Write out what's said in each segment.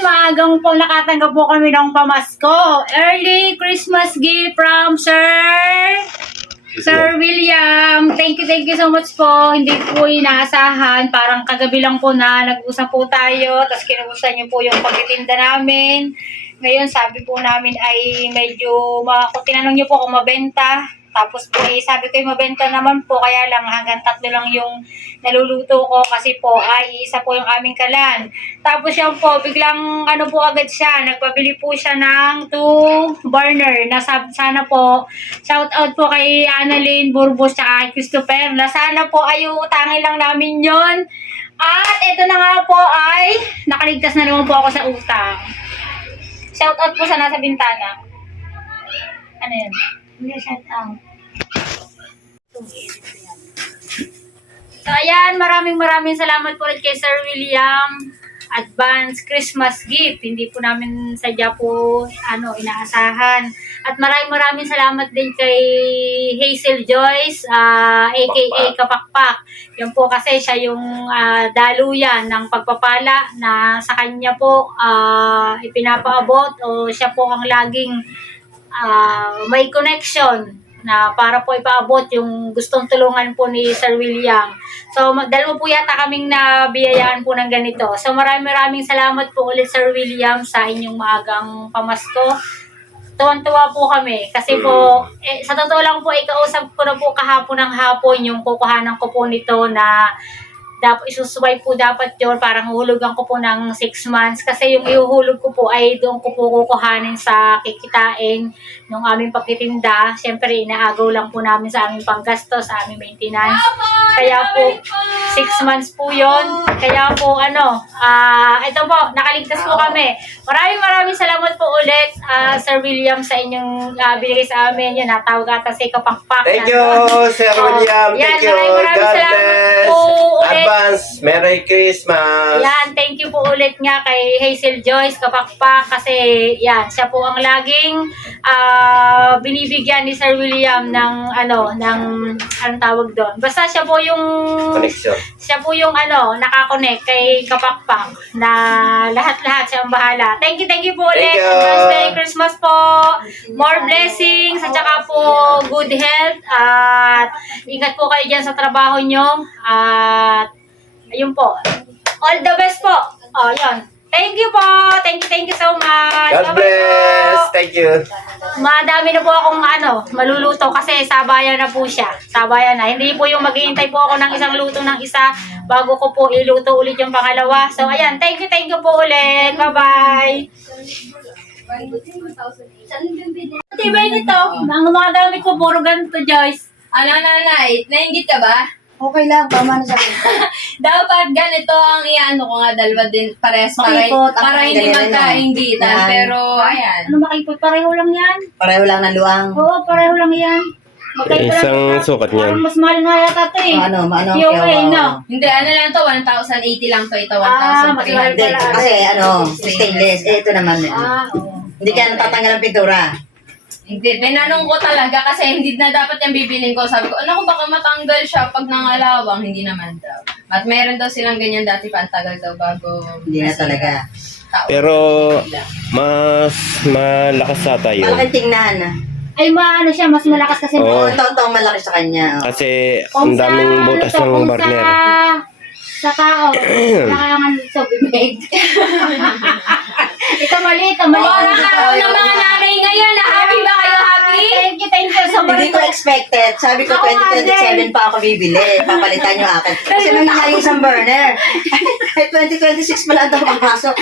Maagang po nakatanggap po kami ng pamasko. Early Christmas gift from Sir William. Thank you so much po. Hindi po inaasahan. Parang kagabi lang po na nag-usap po tayo. Tapos kinukusta niyo po yung pagtitinda namin. Ngayon sabi po namin ay medyo, tinanong niyo po kung mabenta. Tapos po sabi ko yung mabenta naman po, kaya lang hanggang 3 lang yung naluluto ko kasi po ay isa po yung aming kalan. Tapos yan po, biglang ano po agad siya, nagpabili po siya ng 2 burner. Sana po, shout out po kay Annalyn Burbos at Christopher. Sana po ay utangin lang namin yon. At ito na nga po ay nakaligtas na naman po ako sa utang. Shout out po sa nasa bintana. Ano yun? Hindi, shout out. So, ayan, maraming salamat po ulit kay Sir William. Advance Christmas gift. Hindi po namin sadya po, inaasahan. At maraming salamat din kay Hazel Joyce, aka Kapakpak. Yan po kasi siya yung daluyan ng pagpapala na sa kanya po ipinapaabot o siya po ang laging may connection na para po ipaabot yung gustong tulungan po ni Sir William. So, dalawa po yata kaming nabiyayaan po ng ganito. So, maraming salamat po ulit Sir William sa inyong maagang pamasko. Tuwan-tuwa po kami kasi po, sa totoo lang po, ikausap ko na po kahapon ng hapon yung kukuhanan ko po nito na isuswipe po dapat yun, parang hulugan ko po ng 6 months kasi yung ihuhulog ko po ay doon ko po kukuhanin sa kikitain ng aming pagtitinda. Siyempre, inaagaw lang po namin sa aming panggasto, sa aming maintenance. Kaya po, 6 months po yun. Kaya po, ito po, nakaligtas po kami. Maraming salamat po ulit, Sir William, sa inyong binigay sa amin. Yan, natawag ata sa Kapakpak. Thank you, Sir William. Thank you. Maraming salamat po ulit. Advance, Merry Christmas. Yan, thank you po ulit nga kay Hazel Joyce Kapakpak kasi yan, siya po ang laging binibigyan ni Sir William ng anong tawag doon. Basta siya po yung connection. Siya po yung nakakonect kay Kapakpak na lahat-lahat siya ang bahala. Thank you po ulit. Advance Merry Christmas po. More blessings at saka po good health at ingat po kayo dyan sa trabaho nyo at ayun po. All the best po. Yun. Thank you po. Thank you so much. God bless. Thank you. Madami na po akong maluluto kasi sabayan na po siya. Sabayan na. Hindi po yung maghihintay po ako ng isang luto ng isa bago ko po iluto ulit yung pangalawa. So, ayan. Thank you po ulit. Bye-bye. Tibay nito. Ang mga gamit ko, puro ganito, Joyce. Nanay, nainggit ka ba? Okay lang, tama na sa akin. Dapat ganito ang iano ko nga, dalawa din pares Makipot, para hindi ganyan, magkainggitan. yan. Pero, ayan. Makipot? Pareho lang yan. Pareho lang ng luwang. Oo, pareho lang yan. Isang sukat niyan. Parang mas mahal nga yata ito eh. Ano, Yung way, no? Hindi, lang to, 1,080 lang to, ito, mas mahal 1,300. Hindi, pala. kasi stainless. Ito naman. Oo. Hindi ka natatanggal ang pintura. Hindi, tinanong ko talaga kasi hindi na dapat yung bibilin ko. Sabi ko, ko baka matanggal siya pag nangalawang, hindi naman daw. At meron daw silang ganyan dati pa, ang tagal daw bago. Hindi na talaga. Pero mas malakas ata yun. Malaking tingnan. Ay, siya, mas malakas kasi. Oo. Ang taon-taong malaki sa kanya. Kasi ang daming butas ng burner. Sa kao. Kailangan sa bibig. Ito mali. Parang araw ng mga nanay ngayon, happy ba kayo, happy? Thank you so much. Hindi ko expected. Sabi ko, 2027 pa ako bibili. Papalitan yung akin. Kasi nangyayari yung isang burner. Ay, 2026 pala daw papasok.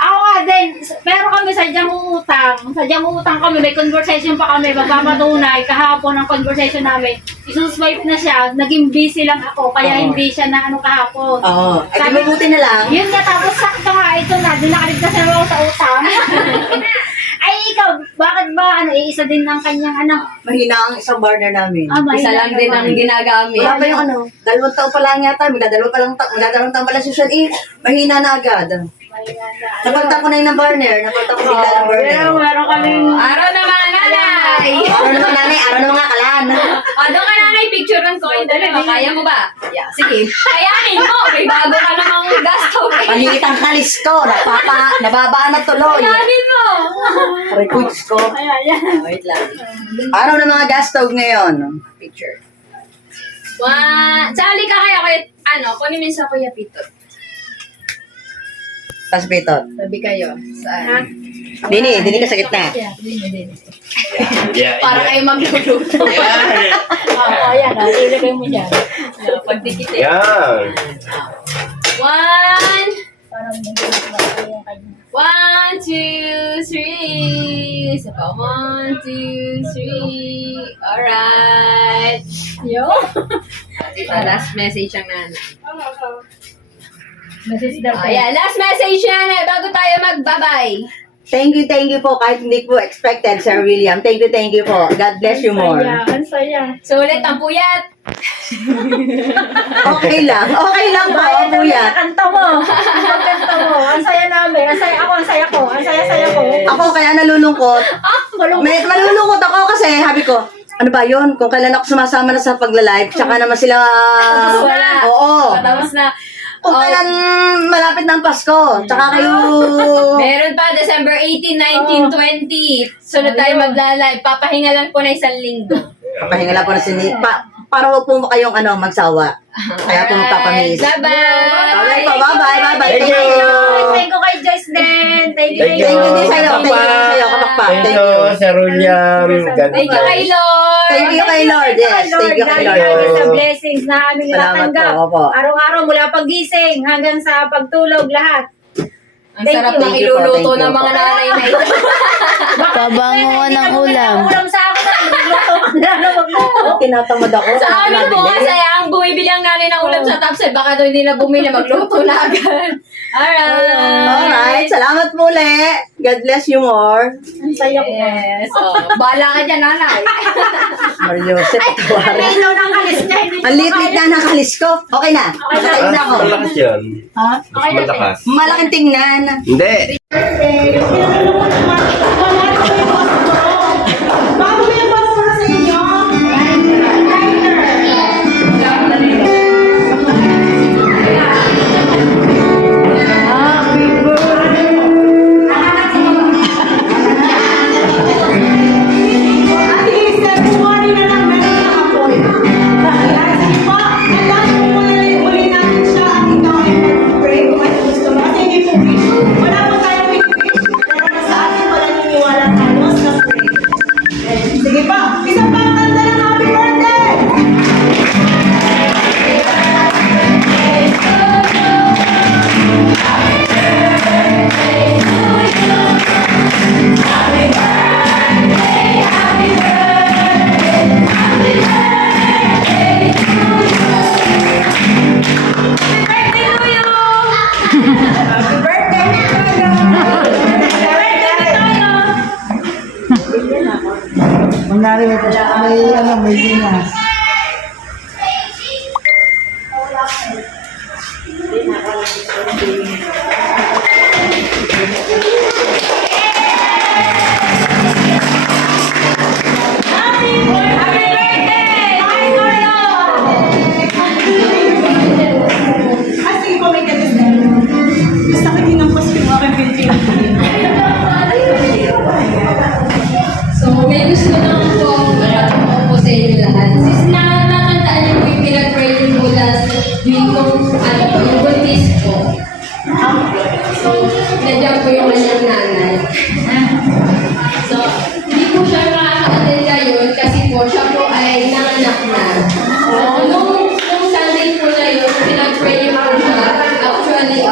Ako nga din, pero kami sadyang uutang. Sadyang uutang kami. May conversation pa kami. Magpapatunay. Kahapon ang conversation namin. Isuswipe na siya. Naging busy lang ako. Kaya hindi siya na kahapon. Oo. Ay, mabuti na lang. Yun nga, tapos sakto nga ito na. Doon nakaligtas na ako sa utang. Ay, ikaw, bakit ba, isa din ng kanyang anak? Mahina ang isang burner namin. Isa lang din ang ginagamit. Wala pa yung 2 taon pa lang yata, magdadalawang taon pa lang si Sean E. Mahina na agad. Napalitan ko na yung burner, napalitan ko bigla ng burner. Pero meron kaming... Araw na mga nanay! Araw naman nanay, araw na mga kalan. Doon ka nanay, picturean ko yung dalawa. Kaya mo ba? Yeah, sige. Kayanin mo! May bago ka namang gasto. Paniit ang kalis ko, nababa na tuloy. Kayanin mo! Records ko. Ayan. Wait lang. Araw na mga gastog ngayon. Picture. Sali ka kaya kunin mo yung sa Kuya Pito. Tapos pitot. Sabi kayo. Saan? Dini ka sa gitna. Yeah, Para kayo magluluto. Oo, ayan. Ilagay mo dyan. Pagdikit Yan. One, Parang nagiging yung kanya. 1, 2, 3. Isa pa. 1, 2, 3. Alright. Yo. Last message ang nanay. Message daw. Ayan, last message nanay bago tayo mag-bye-bye. Thank you po. Kahit hindi po expected, Sir William. Thank you po. God bless you more. Ang saya. Sulit ang puyat. Okay lang po, kuya. Kanta mo. Kanta mo. Ang saya namin. Ang saya ako. Ang saya ko. Ang saya ko. Ako kaya nalulungkot. Malulungkot ako kasi sabi ko, ano ba yun? Kung kailan ako sumasama na sa pagla-live, tsaka naman sila... Wala. Oo. Tapos na. Kung kailan malapit ng Pasko, tsaka kayo... Meron pa, December 18, 19, 20. Sunod tayo magla-live. Papahinga lang po na 1 linggo. Pahinga lang po na para huwag po kayong magsawa. Kaya po magpapamiss. Bye-bye! Okay po, bye-bye. Thank you. Thank you kay Joyce din. Thank you. Thank Thank you din sa'yo. Thank you din sa'yo, kapakpak. Thank Thank you, you. Sir William. God Thank you kay bless. Lord! Thank you kay Lord. Yes, thank you kay Dahil Lord. sa blessings na aming Salamat natanggap. po, opo. Araw-araw mula pagising hanggang sa pagtulog lahat. Ang Thank sarap you. ng Thank you po, iluluto thank you ng mga po. nanay na ito. Pabanguan ng ulam. Ulam sa akin na. Magluto ka na. Magluto. Tinatamad ako. Sa amin po kasi ang bumibili ang nanay ng ulam sa Topside, baka doon hindi na bumili, magluto na agad. Alright! Alright, salamat po ulit. God bless you more. Ang saya ko. Yes. Bahala ka dyan, nanay. Mario Joseph, Ang tuwari. ilaw ng kalis niya. Hindi Ang liit na nakalis ko. Okay na. Nakatayo na ako. Malakas yan. Ha? Malakas. Malaking tingnan. Hindi. Sige pa, isang pang tanda ng happy birthday! Mangyari may dinas. Sige po, may kalis na. Basta ka din ang Pasko yung aking Pilipino. So, may gusto lang po ako po sa inyo lahat. Since nakatandaan niyo po yung pinag-pray yung mula yung buntis ko. So, nandiyan po yung kanyang nanay. So, hindi po siya makaka-attend ngayon kasi po siya po ay nanganak na. So, nung Sunday po na yun, pinag-pray niyo po siya. Actually,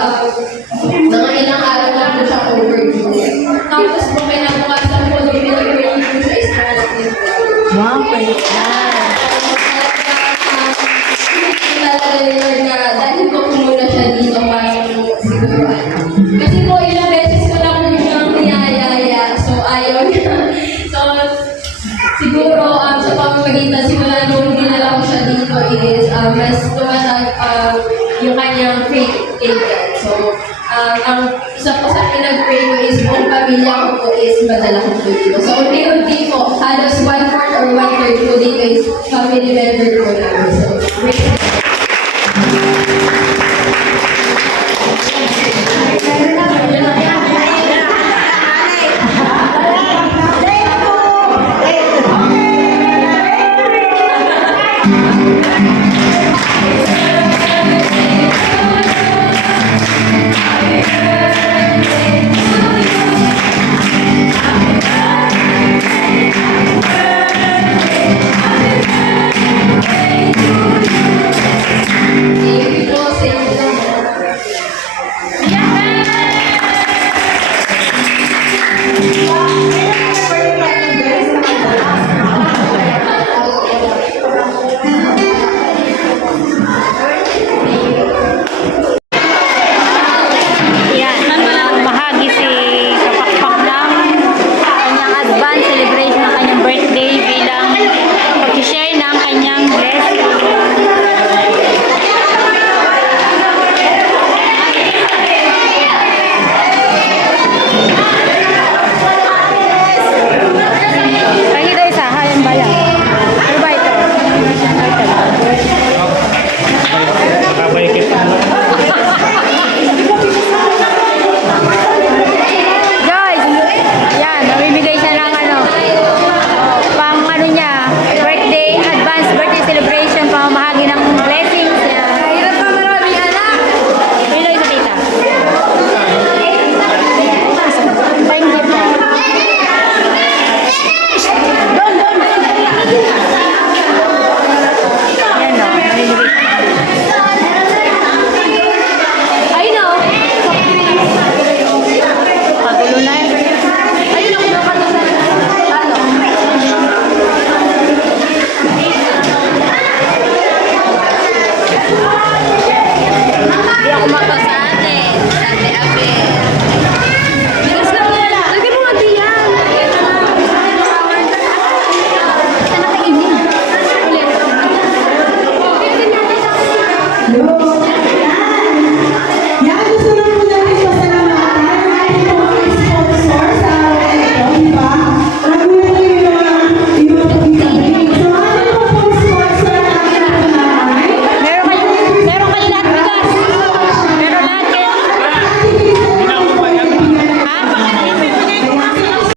mga ilang araw na po siya overdue. Tapos po, kinabukasan po, nung pinag-pray niyo po siya, is parating po. Wow, praise God. Talaga ni Lord na dahil ko muna siya dito para siguro. Kasi po ilang beses ko na po siyang niyayaya. So I po is mas tumatag yung kanyang faith in God. So, ang isa po sa pinag-pray ko is buong pamilya ko po is madala ko po dito. So, unti-unti po, halos 1/4 or 1/3 po dito is family member po namin. So, praise